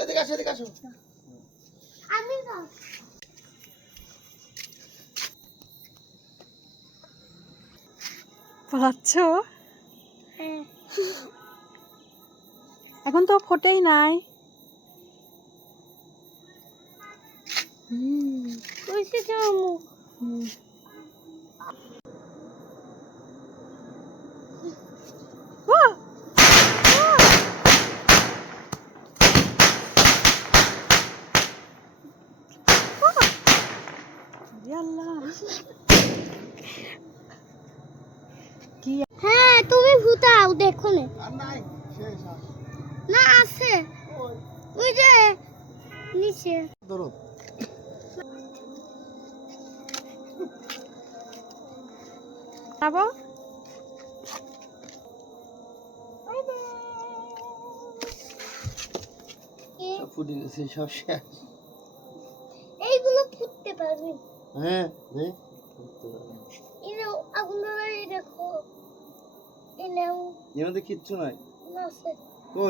এদিকে আসো, এদিকে আসো। আমি না পাচ্ছ হ্যাঁ এখন তো ফোটেই নাই। কইছে যামু কি হ্যাঁ তুমি ফুটাও দেখো না আর নাই, শেষ আর। না আছে ওই, ওই যে নিচে ধরো। যাবো সব ফুটে গেছে, সব শেষ। এইগুলো ফুটতে পারবে হ্যাঁ, এনাও আগুন ধরে দেখো এনাও এর মধ্যে কিচ্ছু নাই। আছে কই?